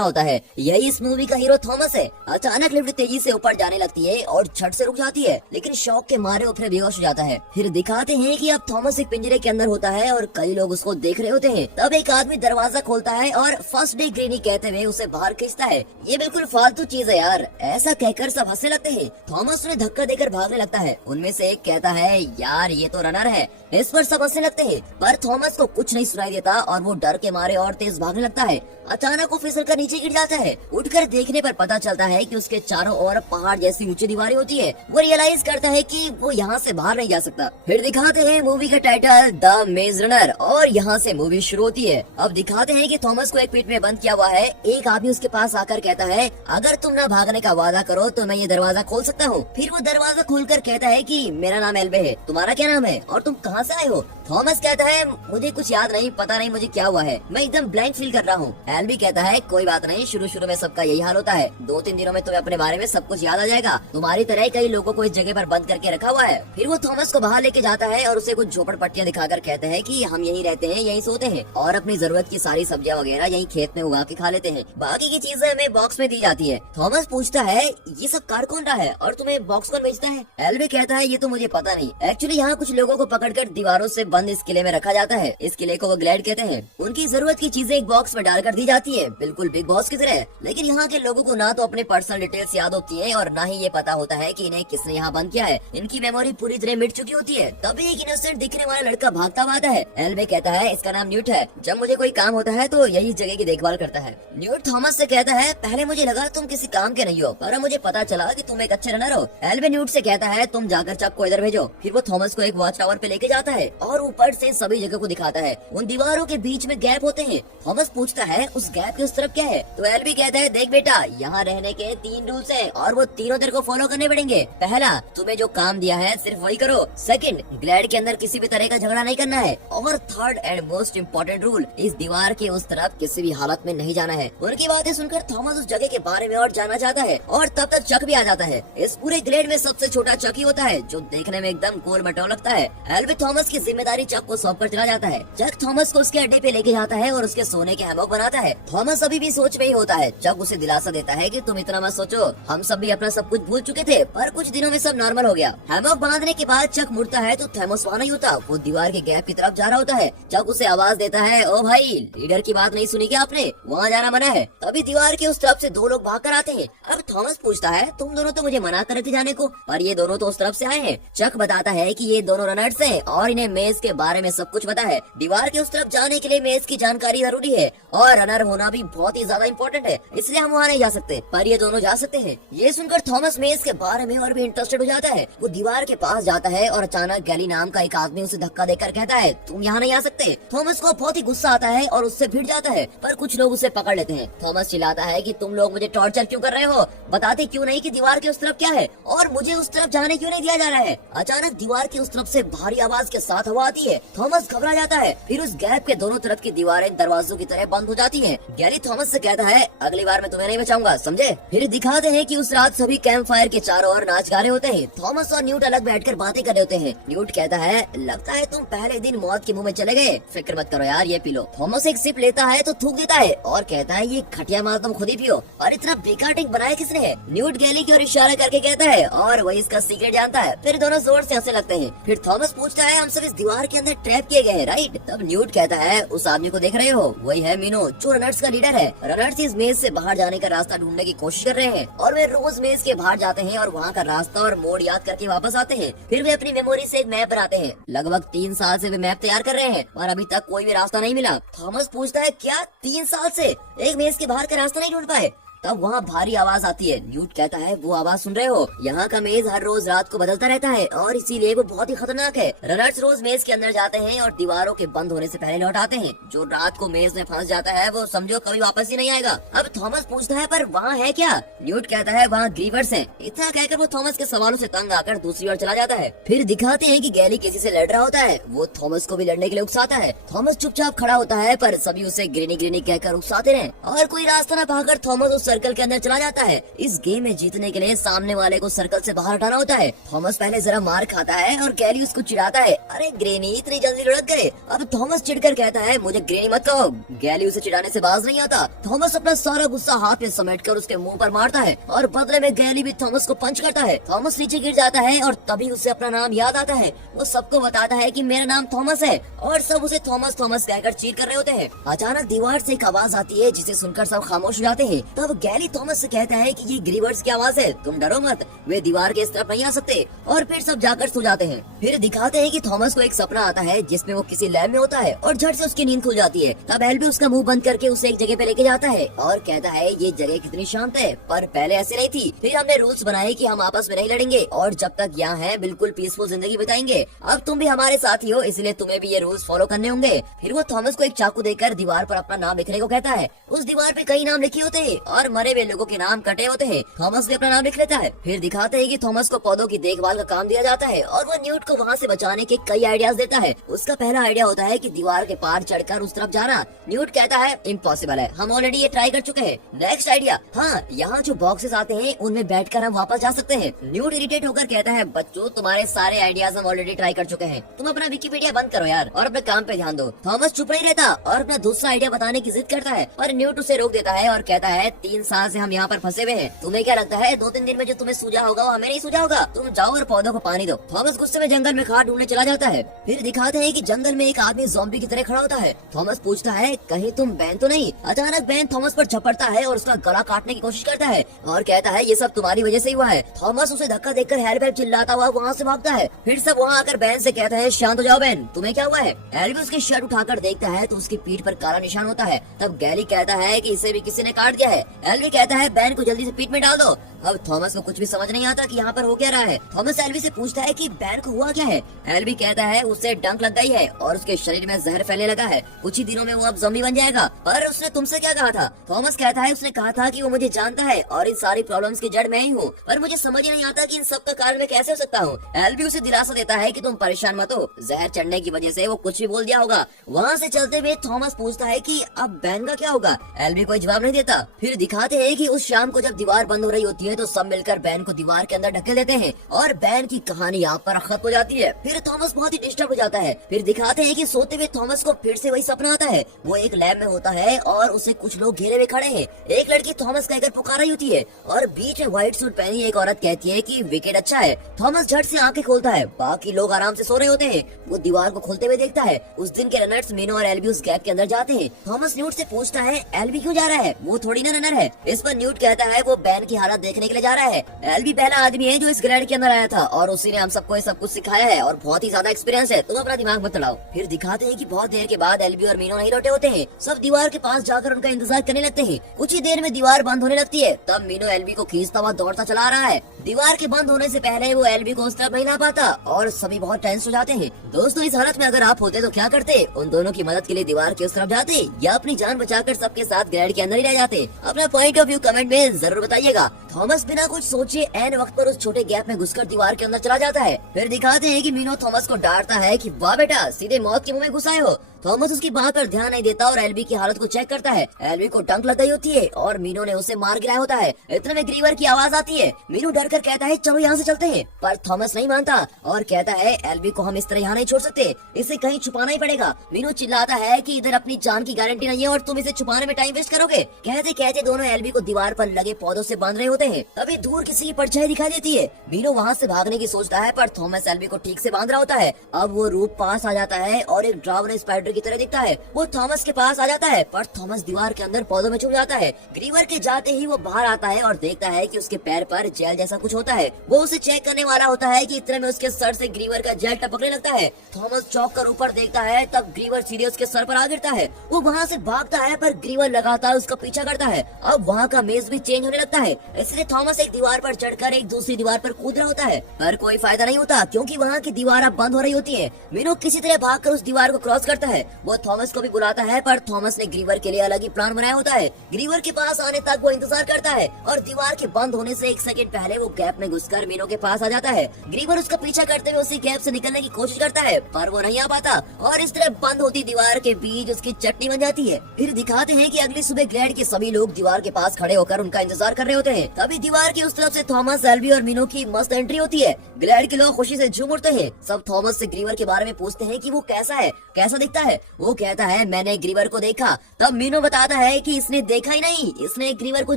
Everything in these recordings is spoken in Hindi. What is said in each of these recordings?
होता है। यही इस मूवी का हीरो थॉमस है। अचानक लिफ्ट तेजी से ऊपर जाने लगती है और झट से रुक जाती है, लेकिन शॉक के मारे वो फिर बेहोश हो जाता है। फिर दिखाते हैं कि अब थॉमस एक पिंजरे के अंदर होता है और कई लोग उसको देख रहे होते हैं। तब एक आदमी दरवाजा खोलता है और फर्स्ट डे ग्रीनी कहते हुए उसे बाहर खींचता है। ये बिल्कुल फालतू चीज है यार, ऐसा कहकर सब हंसने लगते हैं। थॉमस उन्हें धक्का देकर भागने लगता है। उनमें से एक कहता है, यार ये तो रनर है। इस पर सब हंसने लगते हैं, पर थॉमस को कुछ नहीं सुनाई देता और वो डर के मारे और तेज भागने लगता है। अचानक वो फिसल कर नीचे गिर जाता है। उठकर देखने पर पता चलता है कि उसके चारों ओर पहाड़ जैसी ऊंची दीवारें होती है। वो रियलाइज करता है कि वो यहाँ से बाहर नहीं जा सकता। फिर दिखाते हैं मूवी का टाइटल द मेज रनर और यहाँ से मूवी शुरू होती है। अब दिखाते हैं कि थॉमस को एक पिट में बंद किया हुआ है। एक आदमी उसके पास आकर कहता है, अगर तुम ना भागने का वादा करो तो मैं ये दरवाजा खोल सकता हूँ। फिर वो दरवाजा खोलकर कहता है कि मेरा नाम एल्बे है, तुम्हारा क्या नाम है और तुम कहाँ से आए हो? थॉमस कहता है, मुझे कुछ याद नहीं, पता नहीं मुझे क्या हुआ है, मैं एकदम ब्लैंक फील कर रहा हूँ। एल्बी कहता है, कोई बात नहीं, शुरू में सबका यही हाल होता है। 2-3 दिनों में तुम्हें अपने बारे में सब कुछ याद आ जाएगा। तुम्हारी तरह कई लोगों को इस जगह पर बंद करके रखा हुआ है। फिर वो थॉमस को बाहर लेके जाता है और उसे कुछ झोपड़पट्टियां दिखाकर कहते हैं कि हम यहीं रहते हैं, यहीं सोते हैं और अपनी जरूरत की सारी सब्जियां वगैरह यहीं खेत में उगा के खा लेते हैं। बाकी की चीजें हमें बॉक्स में दी जाती है। थॉमस पूछता है, ये सब कार कौन रहा है और तुम्हें बॉक्स कौन बेचता है? एल्बी कहता है, ये तो मुझे पता नहीं। एक्चुअली यहाँ कुछ लोगों को पकड़कर दीवारों से बंद इस किले में रखा जाता है। इस किले को वो ग्लैड कहते हैं। उनकी जरूरत की चीजें एक बॉक्स में डालकर दी जाती है, बिल्कुल बिग बॉस की तरह। लेकिन यहाँ के लोगों को ना तो अपने पर्सनल डिटेल्स याद होती है और ना ही ये पता होता है कि इन्हें किसने यहाँ बंद किया है। इनकी मेमोरी पूरी तरह मिट चुकी होती है। तभी एक इनोसेंट दिखने वाला लड़का भागता हुआ आता है। एल्बे कहता है, इसका नाम न्यूट है। जब मुझे कोई काम होता है तो यही जगह की देखभाल करता है। न्यूट थॉमस से कहता है, पहले मुझे लगा तुम किसी काम के नहीं हो, पर मुझे पता चला कि तुम एक अच्छे रनर हो। एल्बे न्यूट से कहता है, तुम जाकर चक को इधर भेजो। फिर वो थॉमस को एक वॉच टावर पे लेके जाता है और ऊपर से सभी जगह को दिखाता है। उन दीवारों के बीच में गैप होते हैं। थॉमस पूछता है, उस गैप के उस तरफ क्या है? तो एल्बी कहता है, देख बेटा, यहाँ रहने के 3 रूल्स हैं और वो तीनों तेरे को फॉलो करने पड़ेंगे। पहला, तुम्हें जो काम दिया है सिर्फ वही करो। सेकंड, ग्लैड के अंदर किसी भी तरह का झगड़ा नहीं करना है। और third and most important rule, इस दीवार के उस तरफ किसी भी हालत में नहीं जाना है। उनकी बातें सुनकर थॉमस उस जगह के बारे में और जानना चाहता है और तब तक चक भी आ जाता है। इस पूरे ग्लेड में सबसे छोटा चक ही होता है, जो देखने में एकदम गोल मटोल लगता है। एल्बी थॉमस की जिम्मेदारी चक को सौंप कर चला जाता है। चक थॉमस को उसके अड्डे पे लेके जाता है और उसके सोने के हैमॉक बनाता है। थॉमस अभी भी सोच में ही होता है। चक उसे दिलासा देता है कि तुम इतना मत सोचो, हम सब भी अपना सब कुछ भूल चुके थे, पर कुछ दिनों में सब नॉर्मल हो गया। हैमॉक बांधने के बाद चक मुड़ता है तो थॉमस वहाँ नहीं होता, वो दीवार के गैप की तरफ जा रहा होता है। चक उसे आवाज देता है, ओ भाई, लीडर की बात नहीं सुनी क्या आपने? वहाँ जाना मना है। तभी दीवार के उस तरफ से 2 लोग भाग कर आते हैं। अब थॉमस पूछता है, तुम दोनों तो मुझे मना कर रहे थे जाने को, पर ये दोनों तो उस तरफ से आए हैं। चक बताता है कि ये दोनों रनर्स हैं और इन्हें मेज के बारे में सब कुछ पता है। दीवार के उस तरफ जाने के लिए मेज की जानकारी जरूरी है और रनर होना भी बहुत ही ज्यादा इम्पोर्टेंट है, इसलिए हम वहाँ नहीं जा सकते, पर ये दोनों जा सकते हैं। ये सुनकर थॉमस मेज के बारे में और भी इंटरेस्टेड हो जाता है। वो दीवार के पास जाता है और अचानक गैली नाम का एक आदमी उसे धक्का देकर कहता है, तुम यहाँ नहीं आ सकते। थॉमस को बहुत ही गुस्सा आता है और उससे भिड़ जाता है, पर कुछ लोग उसे पकड़ लेते हैं। थॉमस चिल्लाता है कि तुम लोग मुझे टॉर्चर क्यों कर रहे हो? बताते क्यों नहीं कि दीवार के उस तरफ क्या है और मुझे उस तरफ जाने क्यों नहीं दिया जा रहा है? अचानक दीवार की उस तरफ से भारी आवाज के साथ हवा आती है। थॉमस घबरा जाता है। फिर उस गैप के दोनों तरफ की दीवारें दरवाजों की तरह बंद हो जाती हैं। गैली थॉमस से कहता है, अगली बार मैं तुम्हें नहीं बचाऊंगा, समझे? फिर दिखाते हैं कि उस रात सभी कैंप फायर के चारों ओर नाच गा रहे होते हैं। थॉमस और न्यूट अलग बैठकर बातें कर रहे होते हैं। न्यूट कहता है, लगता है तुम पहले दिन मौत के मुंह में चले गए, फिक्र मत करो यार, ये पी लो। थॉमस एक सिप लेता है तो थूक देता है और कहता है, ये खटिया माल तुम खुद ही पियो, और इतना बेकार ड्रिंक बनाया किसने है? न्यूट गैली की ओर इशारा करके कहता है, और वही इसका सीक्रेट जानता है। फिर दोनों जोर से हंसने लगते हैं। फिर थॉमस पूछता है, हम सब इस दीवार के अंदर ट्रैप किए गए हैं, राइट? तब न्यूट कहता है, उस आदमी को देख रहे हो, वही है मीनो, जो रनर्स का लीडर है। रनर्स इस मेज से बाहर जाने का रास्ता ढूंढने की कोशिश कर रहे हैं और वे रोज मेज के बाहर जाते हैं और वहाँ का रास्ता और मोड़ याद करके वापस आते हैं। फिर वे अपनी मेमोरी से एक मैप बनाते हैं। लगभग 3 साल से वे मैप तैयार कर रहे हैं और अभी तक कोई भी रास्ता नहीं मिला। थॉमस पूछता है, क्या 3 साल से एक मेज के बाहर का रास्ता नहीं ढूंढ पाए? तब वहाँ भारी आवाज आती है। न्यूट कहता है, वो आवाज सुन रहे हो? यहाँ का मेज हर रोज रात को बदलता रहता है और इसीलिए वो बहुत ही खतरनाक है। रनर्स रोज मेज के अंदर जाते हैं और दीवारों के बंद होने से पहले लौट आते हैं। जो रात को मेज में फंस जाता है वो समझो कभी वापस ही नहीं आएगा। अब थॉमस पूछता है, पर वहाँ है क्या? न्यूट कहता है, वहाँ ग्रीवर्स हैं। इतना कहकर वो थॉमस के सवालों से तंग आकर दूसरी ओर चला जाता है। फिर दिखाते हैं कि गैली किसी से लड़ रहा होता है। वो थॉमस को भी लड़ने के लिए उकसाता है। थॉमस चुपचाप खड़ा होता है, पर सभी उसे ग्रीनी ग्रीनी कहकर उकसाते रहे और कोई रास्ता न पाकर थॉमस उस सर्कल के अंदर चला जाता है। इस गेम में जीतने के लिए सामने वाले को सर्कल से बाहर हटाना होता है। थॉमस पहले जरा मार खाता है और गैली उसको चिढ़ाता है, अरे ग्रेनी इतनी जल्दी लुढ़क गए। अब थॉमस चिढ़कर कहता है, मुझे ग्रेनी मत कहो। गैली उसे चिढ़ाने से बाज नहीं आता। थॉमस अपना सारा गुस्सा हाथ में समेटकर उसके मुंह पर मारता है और बदले में गैली भी थॉमस को पंच करता है। थॉमस नीचे गिर जाता है और तभी उसे अपना नाम याद आता है। वो सबको बताता है कि मेरा नाम थॉमस है और सब उसे थॉमस थॉमस कहकर चीर कर रहे होते हैं। अचानक दीवार से एक आवाज आती है जिसे सुनकर सब खामोश हो जाते हैं। तब गैली थॉमस से कहता है कि ये ग्रीवर्स की आवाज है, तुम डरो मत, वे दीवार के इस तरफ नहीं आ सकते। और फिर सब जाकर सो जाते हैं। फिर दिखाते हैं कि थॉमस को एक सपना आता है जिसमें वो किसी लैब में होता है और झट से उसकी नींद खुल जाती है। तब एल्बी उसका मुंह बंद करके उसे एक जगह पे लेके जाता है और कहता है ये जगह कितनी शांत है, पर पहले ऐसे नहीं थी। फिर हमने रूल्स बनाए कि हम आपस में नहीं लड़ेंगे और जब तक यहाँ है बिल्कुल पीसफुल जिंदगी बिताएंगे। अब तुम भी हमारे साथी हो, इसलिए तुम्हें भी ये रूल्स फॉलो करने होंगे। फिर वो थॉमस को एक चाकू देकर दीवार पर अपना नाम लिखने को कहता है। उस दीवार पे कई नाम लिखे होते हैं और मरे हुए लोगों के नाम कटे होते हैं। थॉमस भी अपना नाम लिख लेता है। फिर दिखाते हैं कि थॉमस को पौधों की देखभाल का काम दिया जाता है और वो न्यूट को वहाँ से बचाने के कई आइडियाज देता है। उसका पहला आइडिया होता है कि दीवार के पार चढ़कर उस तरफ जाना। न्यूट कहता है इम्पॉसिबल है, हम ऑलरेडी ये ट्राई कर चुके हैं। नेक्स्ट आइडिया, हाँ यहाँ जो बॉक्सेस आते हैं उनमें बैठकर हम वापस जा सकते हैं। न्यूट इरिटेट होकर कहता है बच्चों तुम्हारे सारे आइडियाज हम ऑलरेडी ट्राई कर चुके हैं, तुम अपना विकिपीडिया बंद करो यार और अपने काम पे ध्यान दो। थॉमस चुप नहीं रहता और अपना दूसरा आइडिया बताने की जिद करता है पर न्यूट उसे रोक देता है और कहता है 3 साल से हम यहाँ पर फंसे हुए हैं, तुम्हें क्या लगता है 2-3 दिन में जो तुम्हें सूझा होगा वो हमें नहीं सूझा होगा, तुम जाओ और पौधों को पानी दो। थॉमस गुस्से में जंगल में खाद ढूंढने चला जाता है। फिर दिखाते हैं कि जंगल में एक आदमी ज़ॉम्बी की तरह खड़ा होता है। थॉमस पूछता है कहीं तुम बैन तो नहीं। अचानक बैन थॉमस पर झपटता है और उसका गला काटने की कोशिश करता है और कहता है ये सब तुम्हारी वजह से ही हुआ है। थॉमस उसे धक्का देकर हेल्प हेल्प चिल्लाता हुआ वहाँ से भागता है। फिर सब वहाँ आकर बैन से कहता है शांत हो जाओ बैन, तुम्हें क्या हुआ है। एल्बी उसकी शर्ट उठाकर देखता है तो उसकी पीठ पर काला निशान होता है। तब गैली कहता है कि इसे भी किसी ने काट दिया है। एल्बी कहता है बैन को जल्दी से पीठ में डाल दो। अब थॉमस को कुछ भी समझ नहीं आता कि यहाँ पर हो क्या रहा है। थॉमस एल्बी से पूछता है कि बैन को हुआ क्या है। एल्बी कहता है उसे डंक लग गई है और उसके शरीर में जहर फैलने लगा है, कुछ ही दिनों में वो अब ज़ॉम्बी बन जाएगा। पर उसने तुमसे क्या कहा था। थॉमस कहता है उसने कहा था कि वो मुझे जानता है और इन सारी प्रॉब्लम्स की जड़ मैं ही हूँ, पर मुझे समझ ही नहीं आता कि इन सब का कारण मैं कैसे हो सकता हूँ। एल्बी उसे दिलासा देता है कि तुम परेशान मत हो, जहर चढ़ने की वजह से वो कुछ भी बोल दिया होगा। वहाँ से चलते हुए थॉमस पूछता है कि अब बैन का क्या होगा। एल्बी कोई जवाब नहीं देता। फिर दिखाते हैं कि उस शाम को जब दीवार बंद हो रही होती है तो सब मिलकर बैन को दीवार के अंदर ढकेल देते हैं और बैन की कहानी यहाँ पर खत्म हो जाती है। फिर थॉमस बहुत ही डिस्टर्ब हो जाता है। फिर दिखाते हैं कि सोते हुए थॉमस को फिर से वही सपना आता है। वो एक लैब में होता है और उसे कुछ लोग घेरे हुए खड़े हैं। एक लड़की थॉमस कहकर पुकार रही होती है और बीच में व्हाइट सूट पहनी एक औरत कहती है कि विकेट अच्छा है। थॉमस झट से आंखें खोलता है, बाकी लोग आराम से सो रहे होते हैं। वो दीवार को खोलते हुए देखता है। उस दिन के रनर्स मीनो और एल्बी उस गैप के अंदर जाते हैं। थॉमस न्यूट से पूछता है एल्बी क्यों जा रहा है, वो थोड़ी ना रनर है। इस पर न्यूट कहता है वो बैन की हालत देखने के लिए जा रहा है। एल्बी पहला आदमी है जो इस ग्रेड के अंदर आया था और उसी ने हम सबको सब कुछ सिखाया है और बहुत ही ज्यादा एक्सपीरियंस है, तुम अपना दिमाग मत लड़ाओ। फिर दिखाते हैं कि बहुत देर के बाद एल्बी और मीनो नहीं लौटे होते हैं। सब दीवार के पास जाकर उनका इंतजार करने लगते हैं। कुछ ही देर में दीवार बंद होने लगती है। तब मीनो एल्बी को खींचता हुआ दौड़ता चला आ रहा है। दीवार के बंद होने से पहले वो एल्बी को उस तरफ नहीं ला पाता और सभी बहुत टेंस हो जाते हैं। दोस्तों इस हालत में अगर आप होते तो क्या करते, उन दोनों की मदद के लिए दीवार के उस तरफ जाते या अपनी जान बचाकर सबके साथ ग्रेड के अंदर ही रह जाते। अपना पॉइंट ऑफ व्यू कमेंट में जरूर बताइएगा। थॉमस बिना कुछ सोचे एन वक्त पर उस छोटे गैप में घुसकर दीवार के अंदर चला जाता है। फिर दिखाते हैं कि मीनो थॉमस को डांटता है कि वाह बेटा सीधे मौत के मुंह में घुसाए हो। थॉमस उसकी बात पर ध्यान नहीं देता और एल्बी की हालत को चेक करता है। एल्बी को डंक लग गई होती है और मीनो ने उसे मार गिराया होता है। इतने में ग्रीवर की आवाज आती है। मीनो डर कर कहता है चलो यहाँ से चलते हैं, पर थॉमस नहीं मानता और कहता है एल्बी को हम इस तरह यहाँ नहीं छोड़ सकते, इसे कहीं छुपाना ही पड़ेगा। मीनो चिल्लाता है कि इधर अपनी जान की गारंटी नहीं है और तुम इसे छुपाने में टाइम वेस्ट करोगे। कहते कहते दोनों एल्बी को दीवार पर लगे पौधों से बांध रहे होते हैं। तभी दूर किसी की परछाई दिखाई देती है। मीनो वहाँ से भागने की सोचता है पर थॉमस एल्बी को ठीक से बांध रहा होता है। अब वो रूप पास आ जाता है और एक ड्रावने स्पाइडर की तरह दिखता है। वो थॉमस के पास आ जाता है पर थॉमस दीवार के अंदर पौधों में छुप जाता है। ग्रीवर के जाते ही वो बाहर आता है और देखता है कि उसके पैर पर जेल जैसा कुछ होता है। वो उसे चेक करने वाला होता है कि इतने में उसके सर से ग्रीवर का जेल टपकने लगता है। थॉमस चौंक कर ऊपर देखता है, तब ग्रीवर सीधे उसके सर पर आ गिरता है। वो वहाँ से भागता है पर ग्रीवर लगातार उसका पीछा करता है। अब वहाँ का मेज भी चेंज होने लगता है, इसलिए थॉमस एक दीवार पर चढ़कर एक दूसरी दीवार पर कूद रहा होता है, पर कोई फायदा नहीं होता क्योंकि वहाँ की दीवार अब बंद हो रही होती है। मीनो किसी तरह भागकर उस दीवार को क्रॉस करता है है। वो थॉमस को भी बुलाता है, पर थॉमस ने ग्रीवर के लिए अलग ही प्लान बनाया होता है। ग्रीवर के पास आने तक वो इंतजार करता है और दीवार के बंद होने से 1 सेकंड पहले वो गैप में घुसकर मीनो के पास आ जाता है। ग्रीवर उसका पीछा करते हुए उसी गैप से निकलने की कोशिश करता है, पर वो नहीं आ पाता और इस तरह बंद होती दीवार के बीच उसकी चटनी बन जाती है। फिर दिखाते हैं कि अगली सुबह ग्लैड के सभी लोग दीवार के पास खड़े होकर उनका इंतजार कर रहे होते हैं। तभी दीवार की उस तरफ से थॉमस, एल्बी और मीनो की मस्त एंट्री होती है। ग्लैड के लोग खुशी से झूम उठते हैं। सब थॉमस से ग्रीवर के बारे में पूछते हैं कि वो कैसा है, कैसा दिखता है। वो कहता है मैंने ग्रीवर को देखा। तब मीनो बताता है कि इसने देखा ही नहीं, इसने ग्रीवर को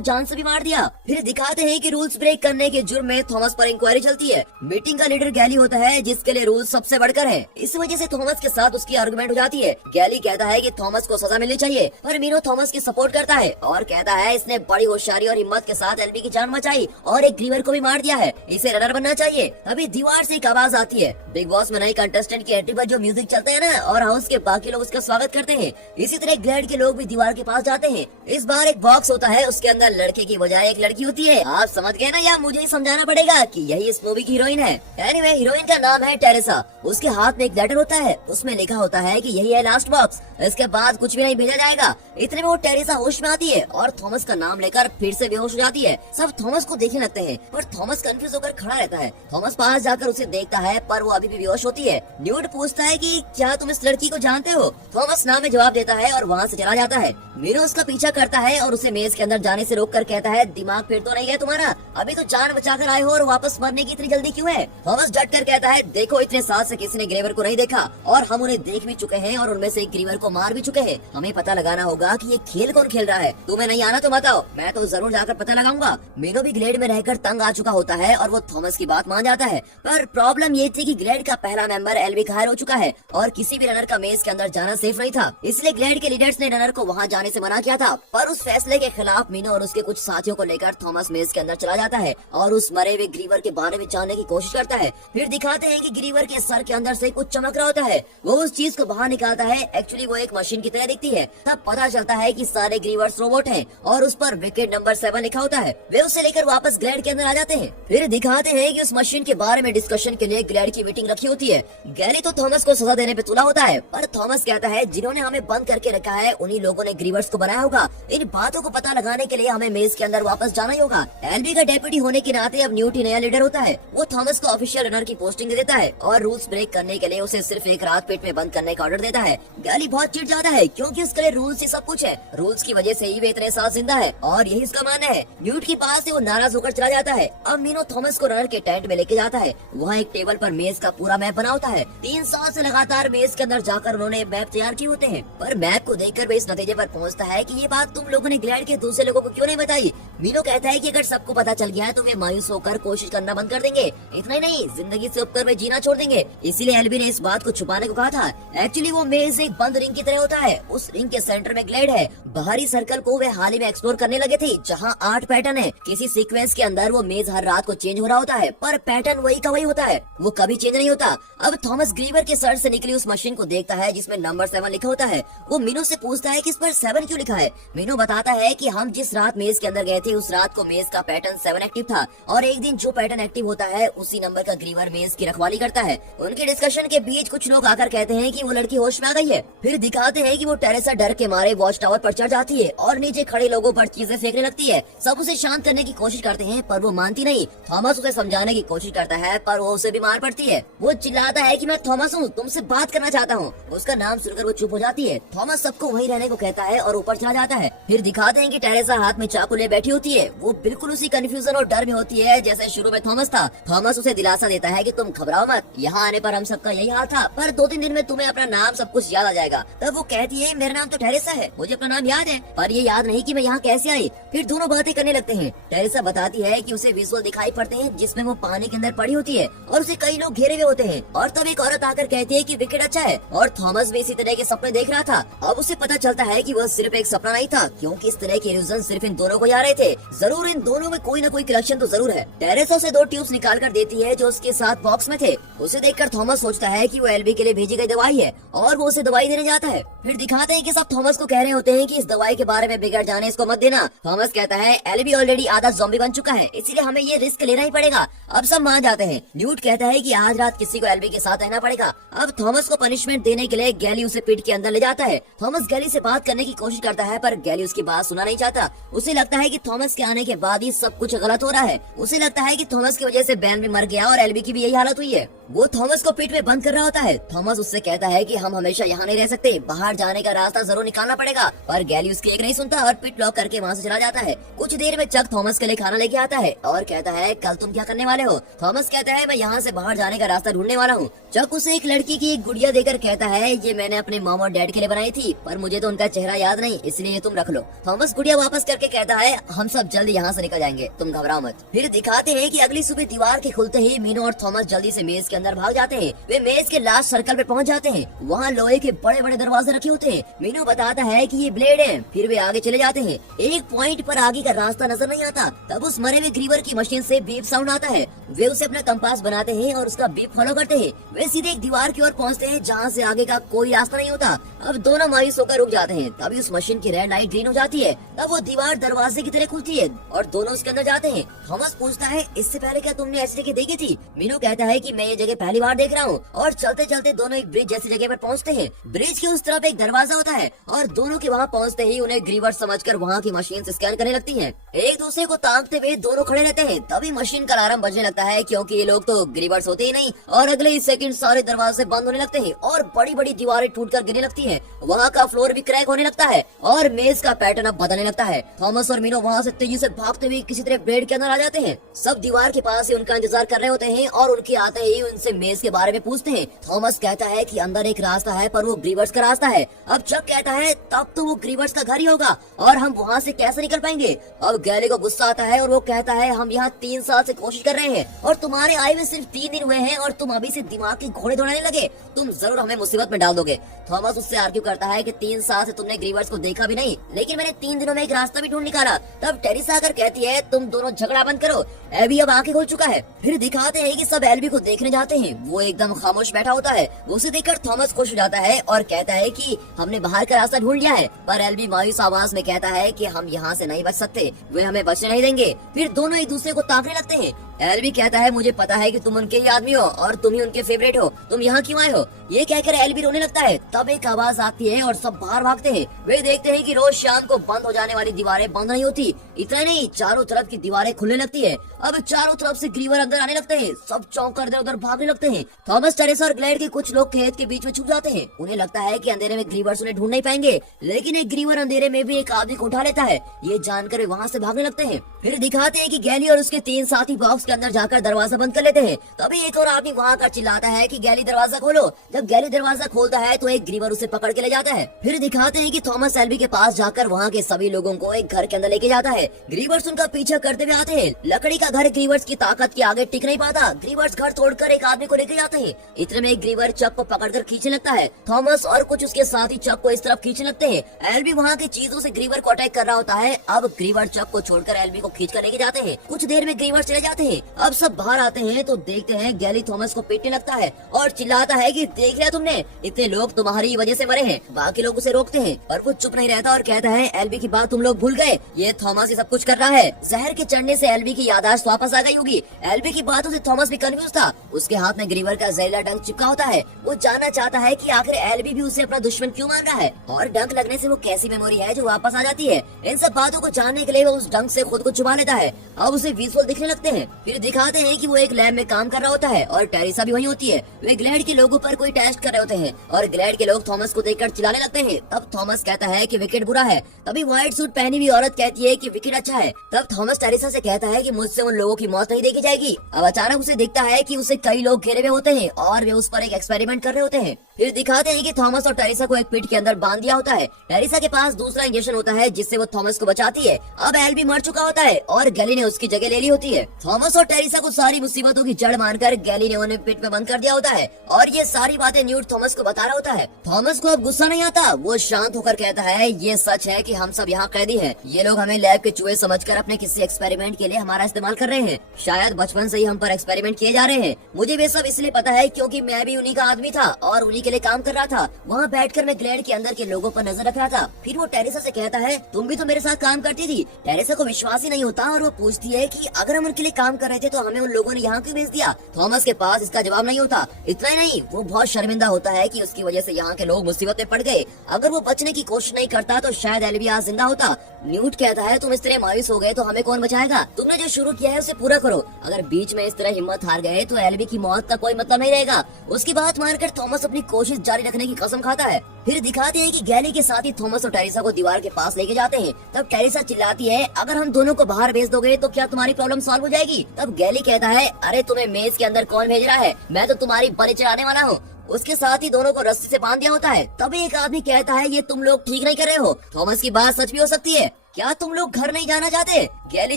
जान से भी मार दिया। फिर दिखाते हैं कि रूल्स ब्रेक करने के जुर्म में थॉमस पर इंक्वायरी चलती है। मीटिंग का लीडर गैली होता है, जिसके लिए रूल्स सबसे बढ़कर है। इस वजह से थॉमस के साथ उसकी आर्गुमेंट हो जाती है। गैली कहता है कि थॉमस को सजा मिलनी चाहिए, पर मीनो थॉमस की सपोर्ट करता है और कहता है इसने बड़ी होशियारी और हिम्मत के साथ एल्बी की जान बचाई और एक ग्रीवर को भी मार दिया है, इसे रनर बनना चाहिए। अभी दीवार से एक आवाज आती है। बिग बॉस में नई कंटेस्टेंट की एंट्री पर जो म्यूजिक चलता है ना, और हाउस के बाकी लोग उसका स्वागत करते हैं। इसी तरह ग्लैड के लोग भी दीवार के पास जाते हैं। इस बार एक बॉक्स होता है, उसके अंदर लड़के की बजाय एक लड़की होती है। आप समझ गए ना, या मुझे ही समझाना पड़ेगा कि यही इस मूवी की हीरोइन है। एनीवे, हीरोइन का नाम है टेरेसा। उसके हाथ में एक लेटर होता है, उसमें लिखा होता है कि यही है लास्ट बॉक्स, इसके बाद कुछ भी नहीं भेजा जाएगा। इतने में वो टेरेसा होश में आती है और थॉमस का नाम लेकर फिर से बेहोश हो जाती है। सब थॉमस को देखने लगते हैं, पर थॉमस कंफ्यूज होकर खड़ा रहता है। थॉमस पास जाकर उसे देखता है, पर वो अभी भी बेहोश होती है। न्यूट पूछता है कि क्या तुम इस लड़की को जानते हो? थॉमस ना में जवाब देता है और वहाँ से चला जाता है। मीनो उसका पीछा करता है और उसे मेज के अंदर जाने से रोककर कहता है दिमाग फिर तो नहीं है तुम्हारा, अभी तो जान बचाकर आए हो और वापस मरने की इतनी जल्दी क्यों है? थॉमस डट कर कहता है देखो, इतने साल से किसी ने ग्रीवर को नहीं देखा और हम उन्हें देख भी चुके हैं और उनमें से एक ग्रीवर को मार भी चुके हैं। हमें पता लगाना होगा कि ये खेल कौन खेल रहा है। तुम्हें नहीं आना तो बताओ, मैं तो जरूर जाकर पता लगाऊंगा। मीनो भी ग्लेड में रहकर तंग आ चुका होता है और वो थॉमस की बात मान जाता है, पर प्रॉब्लम ये थी कि ग्लेड का पहला मेंबर एल्बी घायल हो चुका है और किसी भी रनर का मेज के अंदर जाना सेफ नहीं था। इसलिए ग्लेड के लीडर्स ने रनर को वहाँ जाने से मना किया था, पर उस फैसले के खिलाफ मीनो और उसके कुछ साथियों को लेकर थॉमस मेज के अंदर चला जाता है और उस मरे हुए ग्रीवर के बारे में जानने की कोशिश करता है। फिर दिखाते हैं कि ग्रीवर के सर के अंदर से कुछ चमक रहा होता है। वो उस चीज को बाहर निकालता है। एक्चुअली वो एक मशीन की तरह दिखती है। तब पता चलता है कि सारे ग्रीवर्स रोबोट हैं और उस पर विकेट नंबर 7 लिखा होता है। वे उसे लेकर वापस ग्लैड के अंदर आ जाते हैं। फिर दिखाते हैं कि उस मशीन के बारे में डिस्कशन के लिए ग्लैड की मीटिंग रखी होती है। गैली तो थॉमस को सजा देने पे तुला होता है, पर थॉमस कहता है जिन्होंने हमें बंद करके रखा है उन्हीं लोगों ने ग्रीवर्स को बनाया होगा। इन बातों को पता लगाने के लिए हमें मेज के अंदर वापस जाना ही होगा। एल्बी का डेप्यूटी होने के नाते अब न्यूट ही नया लीडर होता है। वो थॉमस को ऑफिशियल रनर की पोस्टिंग दे देता है और रूल्स ब्रेक करने के लिए उसे सिर्फ एक रात पेट में बंद करने का ऑर्डर देता है। गैली बहुत चिढ़ जाता है क्योंकि उसके लिए रूल्स ही सब कुछ है। रूल्स की वजह से ही वे इतने साल जिंदा है और यही उसका मानना है। न्यूट की बात से वो नाराज होकर चला जाता है। अब मीनो थॉमस को रनर के टेंट में लेके जाता है। वहाँ एक टेबल पर मेज का पूरा मैप बना होता है। 3 साल से लगातार मेज के अंदर जाकर उन्होंने मैप तैयार किए होते हैं, पर मैप को देखकर वे इस नतीजे पर पहुँचता है कि ये बात तुम लोगों ने ग्लैड के दूसरे लोगों को क्यों नहीं बताई। मीनो कहता है कि अगर सबको पता चल गया है तो वे मायूस होकर कोशिश करना बंद कर देंगे। इतना ही नहीं, जिंदगी से उपकर वे जीना छोड़ देंगे। इसीलिए एल्बी ने इस बात को छुपाने को कहा था। एक्चुअली वो मेज एक बंद रिंग की तरह होता है। उस रिंग के सेंटर में ग्लैड है। बाहरी सर्कल को वे हाल ही में एक्सप्लोर करने लगे थे, जहाँ 8 पैटर्न है। किसी सीक्वेंस के अंदर वो मेज हर रात को चेंज हो रहा होता है, पर पैटर्न वही का वही होता है, वो कभी चेंज नहीं होता। अब थॉमस ग्रीवर के सर से निकली उस मशीन को देखता है जिसमें नंबर 7 लिखा होता है। वो मीनो से पूछता है कि इस पर 7 क्यों लिखा है। मीनो बताता है कि हम जिस रात मेज के अंदर गए थे उस रात को मेज का पैटर्न 7 एक्टिव था और एक दिन जो पैटर्न एक्टिव होता है उसी नंबर का ग्रीवर मेज की रखवाली करता है। उनके डिस्कशन के बीच कुछ लोग आकर कहते हैं कि वो लड़की होश में आ गई है। फिर दिखाते हैं कि वो टेरेसा डर के मारे वॉच टावर पर चढ़ जाती है और नीचे खड़े लोगों पर चीजें फेंकने लगती है। सब उसे शांत करने की कोशिश करते हैं, पर वो मानती नहीं। थॉमस उसे समझाने की कोशिश करता है, पर वो उसे भी मार पड़ती है। वो चिल्लाता है कि मैं थॉमस हूँ, तुमसे बात करना चाहता हूँ। उसका नाम सुनकर वो चुप हो जाती है। थॉमस सबको वहीं रहने को कहता है और ऊपर चला जाता है। फिर दिखाते हैं कि टेरेसा हाथ में चाकू ले बैठी होती है। वो बिल्कुल उसी कंफ्यूजन और डर में होती है जैसे शुरू में थॉमस था। थॉमस उसे दिलासा देता है कि तुम घबराओ मत, यहाँ आने पर हम सबका यही हाल था, पर 2-3 दिन में तुम्हें अपना नाम सब कुछ याद आ जाएगा। तब वो कहती है मेरा नाम तो टेरेसा है, मुझे अपना नाम याद है, पर ये याद नहीं कि मैं यहाँ कैसे आई। फिर दोनों बातें करने लगते हैं। टेरेसा बताती है कि उसे विजुअल दिखाई पड़ते हैं जिसमें वो पानी के अंदर पड़ी होती है और उसे कई लोग घेरे हुए होते हैं। और तब एक औरत आकर कहती है कि विकेट अच्छा है और थॉमस भी इसी तरह के सपने देख रहा था। अब उसे पता चलता है कि वह सिर्फ एक सपना नहीं था, क्योंकि इस तरह के इल्यूजन सिर्फ इन दोनों को आ रहे थे। जरूर इन दोनों में कोई न कोई कनेक्शन तो जरूर है। टेरेसा उसे 2 ट्यूब्स निकाल कर देती है जो उसके साथ बॉक्स में थे। उसे देखकर थॉमस सोचता है कि वो एल्बी के लिए भेजी गई दवाई है और वो उसे दवाई देने जाता है। फिर दिखाते हैं कि सब थॉमस को कह रहे होते हैं कि इस दवाई के बारे में बिगड़ जाने इसको मत देना। थॉमस कहता है एल्बी ऑलरेडी आधा ज़ॉम्बी बन चुका है, इसलिए हमें ये रिस्क लेना ही पड़ेगा। अब सब मान जाते हैं। न्यूट कहता है कि आज रात किसी को एल्बी के साथ रहना पड़ेगा। अब थॉमस को पनिशमेंट देने के लिए गैली उसे पीट के अंदर ले जाता है। थॉमस गैली से बात करने की कोशिश करता है पर गैली उसकी बात सुना नहीं चाहता। उसे लगता है कि थॉमस के आने के बाद ही सब कुछ गलत हो रहा है। उसे लगता है कि थॉमस की वजह से बैन भी मर गया और एल्बी की भी यही हालत हुई है। वो थॉमस को पीठ में बंद कर रहा होता है। थॉमस उससे कहता है कि हम हमेशा यहाँ नहीं रह सकते, बाहर जाने का रास्ता जरूर निकालना पड़ेगा, पर गैली उसकी एक नहीं सुनता और पिट लॉक करके वहाँ से चला जाता है। कुछ देर में चक थॉमस के लिए खाना लेके आता है और कहता है कल तुम क्या करने वाले हो? थॉमस कहता है मैं यहाँ से बाहर जाने का रास्ता ढूंढने वाला हूँ। चक उसे एक लड़की की एक गुड़िया देकर कहता है ये मैंने अपने मॉम और डैड के लिए बनाई थी, पर मुझे तो उनका चेहरा याद नहीं, इसलिए तुम रख लो। थॉमस गुड़िया वापस करके कहता है हम सब जल्दी यहाँ से निकल जाएंगे, तुम घबराओ मत। फिर दिखाते हैं कि अगली सुबह दीवार के खुलते ही मीनू और थॉमस जल्दी से मेज के अंदर भाग जाते हैं। वे मेज के लास्ट सर्कल पे पहुंच जाते हैं। वहाँ लोहे के बड़े बड़े दरवाजे रखे होते हैं। मीनू बताता है कि ये ब्लेड है। फिर वे आगे चले जाते हैं। एक पॉइंट पर आगे का रास्ता नजर नहीं आता। तब उस मरे हुए ग्रीवर की मशीन से बीप साउंड आता है। वे उसे अपना कंपास बनाते हैं और उसका बीप फॉलो करते हैं। वे सीधे एक दीवार की ओर पहुँचते हैं जहाँ से आगे का कोई रास्ता नहीं होता। अब दोनों मायूस होकर रुक जाते हैं। तभी उस मशीन की रेड लाइट ग्रीन हो जाती है। तब वो दीवार दरवाजे की तरह खुलती है और दोनों उसके अंदर जाते हैं। थॉमस पूछता है इससे पहले क्या तुमने ऐसी जगह देखी थी? मीनू कहता है कि मैं ये जगह पहली बार देख रहा हूँ। और चलते चलते दोनों एक ब्रिज जैसी जगह पर पहुँचते हैं। ब्रिज के उस तरफ एक दरवाजा होता है और दोनों के वहाँ पहुँचते ही उन्हें ग्रीवर समझकर वहाँ की मशीन स्कैन करने लगती है। एक दूसरे को ताकते हुए दोनों खड़े रहते हैं। तभी मशीन का अलार्म बजने लगता है क्योंकि ये लोग तो ग्रीवर्स होते ही नहीं और अगले ही सेकंड सारे दरवाजे बंद होने लगते हैं और बड़ी बड़ी दीवारें टूटकर गिरने लगती हैं। वहाँ का फ्लोर भी क्रैक होने लगता है और मेज का पैटर्न अब बदलने लगता है। थॉमस और मीनो वहाँ से तेजी से भागते हुए किसी तरह ब्लेड के अंदर आ जाते हैं। सब दीवार के पास ही उनका इंतजार कर रहे होते हैं और उनके आते ही उनसे मेज के बारे में पूछते हैं। थॉमस कहता है कि अंदर एक रास्ता है पर वो ग्रीवर्स का रास्ता है। अब चक कहता है तब तो वो ग्रीवर्स का घर ही होगा और हम वहाँ से कैसे निकल पाएंगे? अब गैली को गुस्सा आता है और वो कहता है हम यहाँ 3 साल से कोशिश कर रहे हैं और तुम्हारे आए हुए सिर्फ 3 दिन हुए हैं और तुम अभी से दिमाग के घोड़े दौड़ाने लगे, तुम जरूर हमें मुसीबत में डाल दोगे। थॉमस उससे आर्ग्यू करता है कि 3 साल से तुमने ग्रीवर्स को देखा भी नहीं, लेकिन मैंने 3 दिनों में एक रास्ता भी ढूंढ निकाला। तब टेरिसा आकर कहती है तुम दोनों झगड़ा बंद करो, एबी अब आंखें खोल चुका है। फिर दिखाते हैं कि सब एल्बी को देखने जाते हैं। वो एकदम खामोश बैठा होता है। उसे देखकर थॉमस खुश हो जाता है और कहता है कि हमने बाहर का रास्ता ढूंढ लिया है, पर एल्बी मायूस आवाज में कहता है कि हम यहाँ से नहीं बच सकते, वे हमें बचने नहीं देंगे। फिर दोनों एक दूसरे को ताकने लगते हैं। एल्बी कहता है मुझे पता है कि तुम उनके ही आदमी हो और तुम ही उनके फेवरेट हो, तुम यहाँ क्यों आए हो? ये कहकर एल्बी रोने लगता है। तब एक आवाज आती है और सब बाहर भागते हैं। वे देखते हैं कि रोज शाम को बंद हो जाने वाली दीवारें बंद नहीं होती। इतना नहीं, चारों तरफ की दीवारें खुलने लगती है। अब चारों तरफ से ग्रीवर अंदर आने लगते हैं। सब चौंक कर इधर उधर भागने लगते हैं। थॉमस, टेरेसा और ग्लेड के कुछ लोग खेत के बीच में छुप जाते हैं। उन्हें लगता है कि अंधेरे में ग्रीवर्स उन्हें ढूंढ नहीं पाएंगे, लेकिन एक ग्रीवर अंधेरे में भी एक आदमी को उठा लेता है। ये जानकर वे वहाँ से भागने लगते हैं। फिर दिखाते हैं कि गैली और उसके 3 साथी बॉक्स के अंदर जाकर दरवाजा बंद कर लेते हैं। तभी एक और आदमी वहाँ कर चिल्लाता है कि गैली दरवाजा खोलो। जब गैली दरवाजा खोलता है तो एक ग्रीवर उसे पकड़ के ले जाता है। फिर दिखाते हैं कि थॉमस एल्बी के पास जाकर वहाँ के सभी लोगों को एक घर के अंदर लेके जाता है। ग्रीवर्स उनका पीछा करते हुए आते हैं। लकड़ी का घर ग्रीवर्स की ताकत के आगे टिक नहीं पाता। ग्रीवर्स घर तोड़कर एक आदमी को लेके जाते हैं। इतने में एक ग्रीवर चक को पकड़कर खींचने लगता है। थॉमस और कुछ उसके साथी चक को इस तरफ खींचने लगते हैं। एल्बी वहाँ की चीजों से ग्रीवर को अटैक कर रहा होता है। अब ग्रीवर चक को छोड़कर एल्बी को खींच कर लेके जाते हैं। कुछ देर में ग्रीवर चले जाते हैं। अब सब बाहर आते हैं तो देखते हैं गैली थॉमस को पीटने लगता है और चिल्लाता है कि देख लिया तुमने, इतने लोग तुम्हारी वजह से मरे हैं। बाकी लोग उसे रोकते हैं पर वो चुप नहीं रहता और कहता है एल्बी की बात तुम लोग भूल गए, ये थॉमस ही सब कुछ कर रहा है। जहर के चढ़ने से एल्बी की याददाश्त वापस आ गई होगी। एल्बी की बातों से थॉमस भी कंफ्यूज था। उसके हाथ में ग्रीवर का जहरीला डंक चिपका होता है। वो जानना चाहता है कि आखिर एल्बी भी उसे अपना दुश्मन क्यों मान रहा है और डंक लगने से वो कैसी मेमोरी है जो वापस आ जाती है। इन सब बातों को जानने के लिए वो उस डंक से खुद को छुपा लेता है। अब उसे विजुअल दिखने लगते हैं। फिर दिखाते हैं कि वो एक लैब में काम कर रहा होता है और टेरिसा भी वहीं होती है। वे ग्लेड के लोगों पर कोई टेस्ट कर रहे होते हैं और ग्लेड के लोग थॉमस को देखकर चिल्लाने लगते हैं। तब थॉमस कहता है कि विकेट बुरा है। तभी व्हाइट सूट पहनी हुई औरत कहती है कि विकेट अच्छा है। तब थॉमस टेरिसा से कहता है कि मुझसे उन लोगों की मौत नहीं देखी जाएगी। अब अचानक उसे दिखता है कि उसे कई लोग घेरे हुए होते हैं और वे उस पर एक एक्सपेरिमेंट कर रहे होते हैं। फिर दिखाते हैं कि थॉमस और टेरिसा को एक पिट के अंदर बांध दिया होता है। टेरिसा के पास दूसरा इंजेक्शन होता है जिससे वो थॉमस को बचाती है। अब एल्बी मर चुका होता है और गैली ने उसकी जगह ले ली होती है। थॉमस और टेरिसा को सारी मुसीबतों की जड़ मानकर गैली ने उन्हें पिट में बंद कर दिया होता है और ये सारी बातें न्यूट थॉमस को बता रहा होता है। थॉमस को अब गुस्सा नहीं आता। वो शांत होकर कहता है ये सच है कि हम सब यहाँ कैदी हैं। ये लोग हमें लैब के चूहे समझकर अपने किसी एक्सपेरिमेंट के लिए हमारा इस्तेमाल कर रहे हैं। शायद बचपन से ही हम पर एक्सपेरिमेंट किए जा रहे हैं। मुझे वे सब इसलिए पता है क्योंकि मैं भी उन्हीं का आदमी था और उन्हीं के लिए काम कर रहा था। वहाँ बैठकर मैं ग्लैड के अंदर के लोगों पर नजर रख रहा था। फिर वो टेरेसा से कहता है, तुम भी तो मेरे साथ काम करती थी। टेरेसा को विश्वास ही नहीं होता और वो पूछती है कि अगर हम उनके लिए काम कर रहे थे तो हमें उन लोगों ने यहाँ क्यों भेज दिया। थॉमस के पास इसका जवाब नहीं होता। इतना ही नहीं, वो बहुत शर्मिंदा होता है कि उसकी वजह से यहाँ के लोग मुसीबत में पड़ गए। अगर वो बचने की कोशिश नहीं करता तो शायद एल्वी आज जिंदा होता। न्यूट कहता है, तुम इस तरह मायूस हो गए तो हमें कौन बचाएगा। तुमने जो शुरू किया है उसे पूरा करो। अगर बीच में इस तरह हिम्मत हार गए तो एल्वी की मौत का कोई मतलब नहीं रहेगा। उसकी बात मानकर थॉमस अपनी कोशिश जारी रखने की कसम खाता है। फिर दिखाते हैं कि गैली के साथ ही थॉमस और टेरेसा को दीवार के पास लेके जाते हैं। तब टेरेसा चिल्लाती है, अगर हम दोनों को बाहर भेज दोगे तो क्या तुम्हारी प्रॉब्लम सॉल्व हो जाएगी। तब गैली कहता है, अरे तुम्हें मेज के अंदर कौन भेज रहा है, मैं तो तुम्हारी बलि चढ़ाने वाला हूँ। उसके साथ ही दोनों को रस्सी से बांध दिया होता है। तभी एक आदमी कहता है, ये तुम लोग ठीक नहीं कर रहे हो। थॉमस की बात सच भी हो सकती है। क्या तुम लोग घर नहीं जाना चाहते। गैली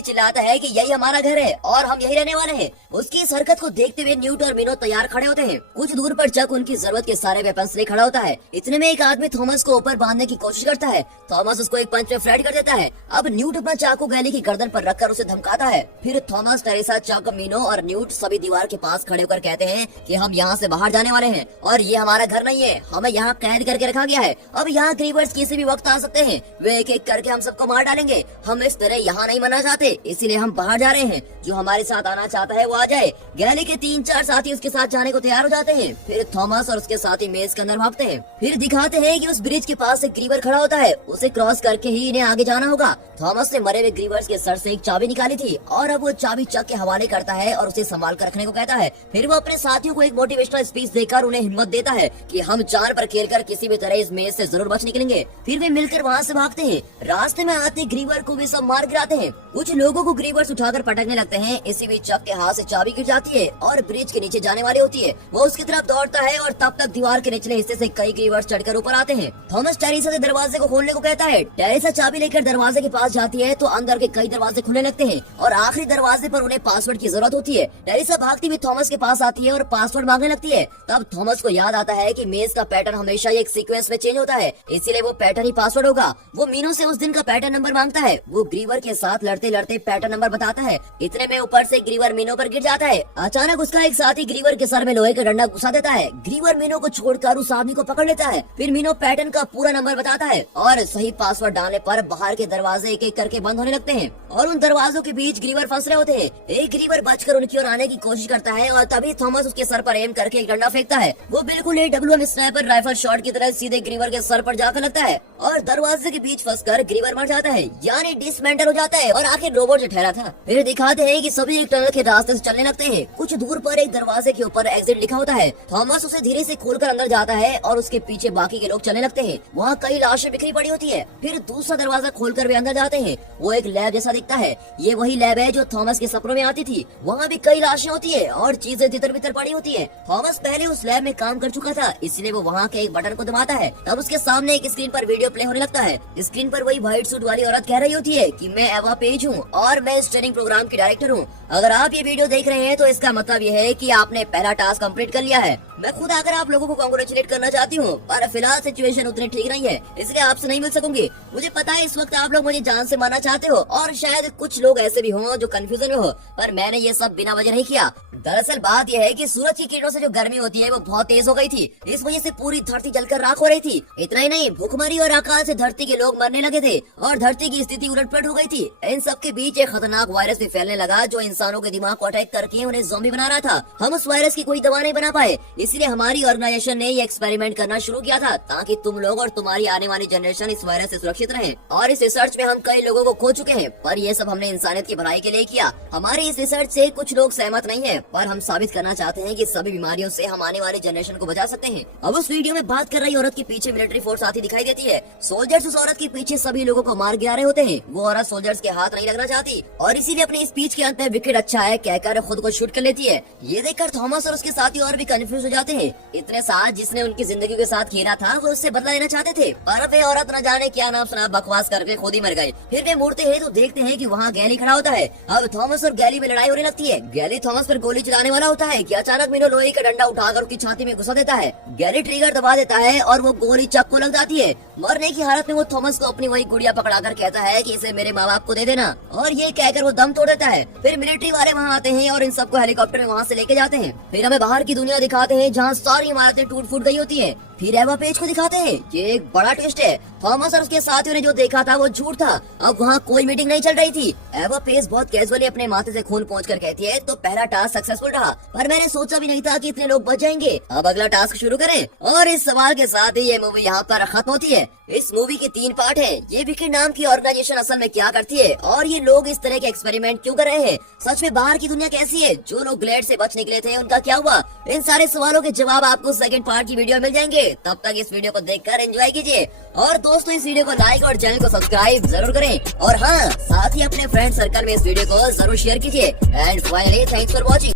चिल्लाता है कि यही हमारा घर है और हम यही रहने वाले हैं। उसकी इस हरकत को देखते हुए न्यूट और मिनो तैयार खड़े होते हैं। कुछ दूर पर चक उनकी जरूरत के सारे वेपन्स ले खड़ा होता है। इतने में एक आदमी थॉमस को ऊपर बांधने की कोशिश करता है। थॉमस उसको एक पंच में फ्लैट कर देता है। अब न्यूट अपना चाकू गैली की गर्दन पर रखकर उसे धमकाता है। फिर थॉमस, टेरेसा, चक, मिनो और न्यूट सभी दीवार के पास खड़े होकर कहते हैं कि हम यहाँ से बाहर जाने वाले हैं और ये हमारा घर नहीं है, हमें यहाँ कैद करके रखा गया है। अब यहाँ ग्रीवर्स किसी भी वक्त आ सकते हैं, वे एक एक करके हम सबको मार डालेंगे। हम इस तरह यहाँ नहीं मरना चाहते, इसीलिए हम बाहर जा रहे हैं। जो हमारे साथ आना चाहता है वो आ जाए। गैली के 3-4 साथी उसके साथ जाने को तैयार हो जाते हैं। फिर थॉमस और उसके साथी मेज के अंदर भागते हैं। फिर दिखाते हैं कि उस ब्रिज के पास एक ग्रीवर खड़ा होता है। उसे क्रॉस करके ही इन्हें आगे जाना होगा। थॉमस ने मरे हुए ग्रीवर्स के सर से एक चाबी निकाली थी और अब वो चाबी चक के हवाले करता है और उसे संभाल कर रखने को कहता है। फिर वो अपने साथियों को एक मोटिवेशनल स्पीच देकर उन्हें हिम्मत देता है कि हम जान पर खेलकर किसी भी तरह इस मेज से जरूर बच निकलेंगे। फिर वे मिलकर वहाँ से भागते हैं। रास्ते में आते ग्रीवर को भी सब मार गिराते हैं। कुछ लोगों को ग्रीवर्स उठाकर पटकने लगते हैं। इसी बीच चक के हाथ से चाबी गिर जाती है और ब्रिज के नीचे जाने वाली होती है। वो उसकी तरफ दौड़ता है और तब तक दीवार के निचले हिस्से से कई ग्रीवर्स चढ़कर ऊपर आते हैं। थॉमस टेरेसा से दरवाजे को खोलने को कहता है। टेरेसा चाबी लेकर दरवाजे के पास जाती है तो अंदर के कई दरवाजे खुलने लगते हैं और आखिरी दरवाजे पर उन्हें पासवर्ड की जरूरत होती है। टेरेसा भागती हुई थॉमस के पास आती है और पासवर्ड मांगने लगती है। तब थॉमस को याद आता है कि मेज का पैटर्न हमेशा एक सीक्वेंस में चेंज होता है, इसीलिए वो पैटर्न ही पासवर्ड होगा। वो मीनू से उस दिन का पैटर्न नंबर मांगता है। वो ग्रीवर के साथ लड़ते लड़ते पैटर्न नंबर बताता है। इतने में ऊपर से ग्रीवर मीनो पर गिर जाता है। अचानक उसका एक साथी ग्रीवर के सर में लोहे का डंडा घुसा देता है। ग्रीवर मीनो को छोड़कर उस आदमी को पकड़ लेता है। फिर मीनो पैटर्न का पूरा नंबर बताता है और सही पासवर्ड डालने पर बाहर के दरवाजे एक एक करके बंद होने लगते हैं और उन दरवाजों के बीच ग्रीवर फंस रहे होते हैं। एक ग्रीवर बचकर उनकी ओर आने की कोशिश करता है और तभी थॉमस उसके सर पर एम करके एक डंडा फेंकता है। वो बिल्कुल AWM स्नाइपर राइफल शॉट की तरह सीधे ग्रीवर के सर पर जाकर लगता है और दरवाजे के बीच फंसकर ग्रीवर मर जाता है, यानी डिसमेंटल हो जाता है और आखिर रोबोट जो ठहरा था। फिर दिखाते हैं कि सभी एक टनल के रास्ते से चलने लगते हैं। कुछ दूर पर एक दरवाजे के ऊपर एग्जिट लिखा होता है। थॉमस उसे धीरे से खोलकर अंदर जाता है और उसके पीछे बाकी के लोग चलने लगते हैं। वहाँ कई लाशें बिखरी पड़ी होती है। फिर दूसरा दरवाजा खोलकर वे अंदर जाते हैं। वो एक लैब जैसा दिखता है। ये वही लैब है जो थॉमस के सपनों में आती थी। वहाँ भी कई लाशें होती है और चीजें तितर बितर पड़ी होती है। थॉमस पहले उस लैब में काम कर चुका था, इसलिए वो वहाँ के एक बटन को दबाता है। तब उसके सामने एक स्क्रीन पर वीडियो प्ले होने लगता है। स्क्रीन पर वही व्हाइट सूट वाली औरत कह रही होती है कि मैं एवा पेज हूँ और मैं इस ट्रेनिंग प्रोग्राम की डायरेक्टर हूँ। अगर आप ये वीडियो देख रहे हैं तो इसका मतलब ये है कि आपने पहला टास्क कंप्लीट कर लिया है। मैं खुद आकर आप लोगों को कांग्रेचुलेट करना चाहती हूँ, पर फिलहाल सिचुएशन उतनी ठीक नहीं है, इसलिए आपसे नहीं मिल सकूंगी। मुझे पता है इस वक्त आप लोग मुझे जान से मारना चाहते हो और शायद कुछ लोग ऐसे भी हों जो कंफ्यूजन में हो, पर मैंने ये सब बिना वजह नहीं किया। दरअसल बात यह है कि सूरज की किरणों से जो गर्मी होती है वो बहुत तेज हो गई थी। इस वजह से पूरी धरती जलकर राख हो रही थी। इतना ही नहीं, भूखमरी और अकाल से धरती के लोग मरने लगे थे और धरती की स्थिति उलटपलट हो गई थी। इन सब के बीच एक खतरनाक वायरस भी फैलने लगा जो इंसानों के दिमाग को अटैक करके उन्हें ज़ॉम्बी बना रहा था। हम उस वायरस की कोई दवा नहीं बना पाए, इसलिए हमारी ऑर्गेनाइजेशन ने ये एक्सपेरिमेंट करना शुरू किया था ताकि तुम लोग और तुम्हारी आने वाली जनरेशन इस वायरस से सुरक्षित रहें। और इस रिसर्च में हम कई लोगों को खो चुके हैं, पर ये सब हमने इंसानियत की भलाई के लिए किया। हमारी इस रिसर्च से कुछ लोग सहमत नहीं है, पर हम साबित करना चाहते हैं कि सभी बीमारियों से हम आने वाली जनरेशन को बचा सकते हैं। अब उस वीडियो में बात कर रही औरत के पीछे मिलिट्री फोर्स आती दिखाई देती है। सोल्जर्स उस औरत के पीछे सभी लोगों को मार गिरा रहे होते हैं। वो औरत सोल्जर्स के हाथ नहीं लगना चाहती और इसीलिए अपनी स्पीच के अंत में विकेट अच्छा है कहकर खुद को शूट कर लेती है। ये देखकर थॉमस और उसके साथी और भी कंफ्यूज हो जाते हैं। इतने साल जिसने उनकी जिंदगी के साथ खेला था वो उससे बदला लेना चाहते थे, पर वे औरत न जाने क्या नाम सुना बकवास करके खुद ही मर गए। फिर वे मुड़ते हैं तो देखते हैं कि वहाँ गैली खड़ा होता है। अब थॉमस और गैली में लड़ाई होने लगती है। गैली थॉमस पर गोली चलाने वाला होता है कि अचानक मीनो लोहे का डंडा उठाकर उसकी छाती में घुसा देता है। गैली ट्रिगर दबा देता है और वो गोली चक को लग जाती है। मरने की हालत में वो थॉमस को अपनी वही गुड़िया पकड़ाकर कहता है कि इसे मेरे माँ बाप को दे देना और ये कहकर वो दम तोड़ देता है। फिर मिलिट्री मिलिट्री वाले वहाँ आते हैं और इन सबको हेलीकॉप्टर में वहाँ से लेके जाते हैं। फिर हमें बाहर की दुनिया दिखाते हैं जहाँ सारी इमारतें टूट फूट गई होती है। फिर एवा पेज को दिखाते हैं। ये एक बड़ा ट्विस्ट है, थॉमस और उसके साथियों ने जो देखा था वो झूठ था। अब वहाँ कोई मीटिंग नहीं चल रही थी। एवा पेज बहुत कैजुअली अपने माथे से खून पोंछ कर कहती है तो पहला टास्क सक्सेसफुल रहा, पर मैंने सोचा भी नहीं था कि इतने लोग बच जाएंगे। अब अगला टास्क शुरू करें। और इस सवाल के साथ ही ये मूवी यहाँ पर खत्म होती है। इस मूवी के 3 पार्ट है। ये विकेट नाम की ऑर्गेनाइजेशन असल में क्या करती है और ये लोग इस तरह के एक्सपेरिमेंट क्यों कर रहे हैं, सच में बाहर की दुनिया कैसी है, जो लोग ग्लेड से बच निकले थे उनका क्या हुआ, इन सारे सवालों के जवाब आपको सेकंड पार्ट की वीडियो में मिल जाएंगे। तब तक इस वीडियो को देखकर एंजॉय कीजिए और दोस्तों इस वीडियो को लाइक और चैनल को सब्सक्राइब जरूर करें और हाँ साथ ही अपने फ्रेंड सर्कल में इस वीडियो को जरूर शेयर कीजिए। And finally thanks for watching.